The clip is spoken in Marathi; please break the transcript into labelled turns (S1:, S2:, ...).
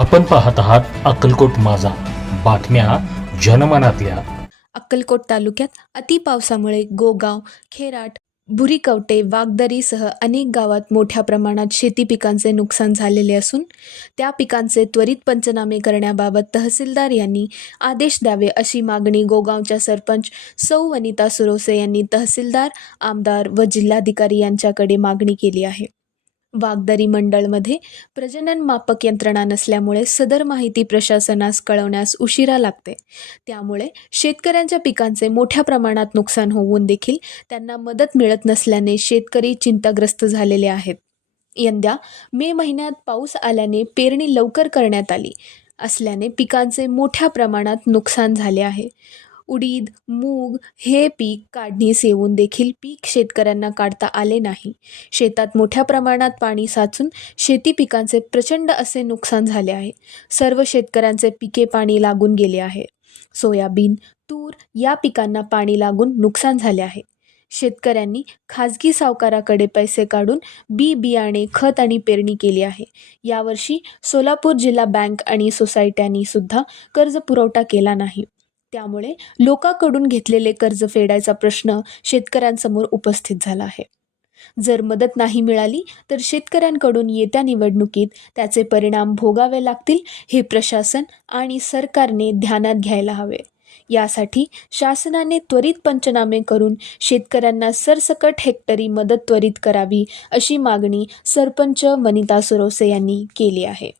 S1: आपण पाहत आहात अक्कलकोट माझा. बातम्या जनमनातल्या.
S2: अक्कलकोट तालुक्यात अतिपावसामुळे गोगाव खेराट भुरीकवटे वागदरीसह अनेक गावात मोठ्या प्रमाणात शेती पिकांचे नुकसान झालेले असून त्या पिकांचे त्वरित पंचनामे करण्याबाबत तहसीलदार यांनी आदेश द्यावे अशी मागणी गोगावच्या सरपंच सौ वनिता सुरोसे यांनी तहसीलदार आमदार व जिल्हाधिकारी यांच्याकडे मागणी केली आहे. वागदारी मंडळमध्ये प्रजनन मापक यंत्रणा नसल्यामुळे सदर माहिती प्रशासनास कळवण्यास उशिरा लागते. त्यामुळे शेतकऱ्यांच्या पिकांचे मोठ्या प्रमाणात नुकसान होऊन देखील त्यांना मदत मिळत नसल्याने शेतकरी चिंताग्रस्त झालेले आहेत. यंदा मे महिन्यात पाऊस आल्याने पेरणी लवकर करण्यात आली असल्याने पिकांचे मोठ्या प्रमाणात नुकसान झाले आहे. उडीद मूग हे पीक काढणीस येऊन देखील पीक शेतकऱ्यांना काढता आले नाही. शेतात मोठ्या प्रमाणात पाणी साचून शेती पिकांचे प्रचंड असे नुकसान झाले आहे. सर्व शेतकऱ्यांचे पिके पाणी लागून गेले आहे. सोयाबीन तूर या पिकांना पाणी लागून नुकसान झाले आहे. शेतकऱ्यांनी खाजगी सावकाराकडे पैसे काढून बी बियाणे खत आणि पेरणी केली आहे. यावर्षी सोलापूर जिल्हा बँक आणि सोसायट्यांनी सुद्धा कर्ज पुरवठा केला नाही. त्यामुळे लोकांकडून घेतलेले कर्ज फेडायचा प्रश्न शेतकऱ्यांसमोर उपस्थित झाला आहे. जर मदत नाही मिळाली तर शेतकऱ्यांकडून येत्या निवडणुकीत त्याचे परिणाम भोगावे लागतील हे प्रशासन आणि सरकारने ध्यानात घ्यायला हवे. यासाठी शासनाने त्वरित पंचनामे करून शेतकऱ्यांना सरसकट हेक्टरी मदत त्वरित करावी अशी मागणी सरपंच वनिता सुरोसे यांनी केली आहे.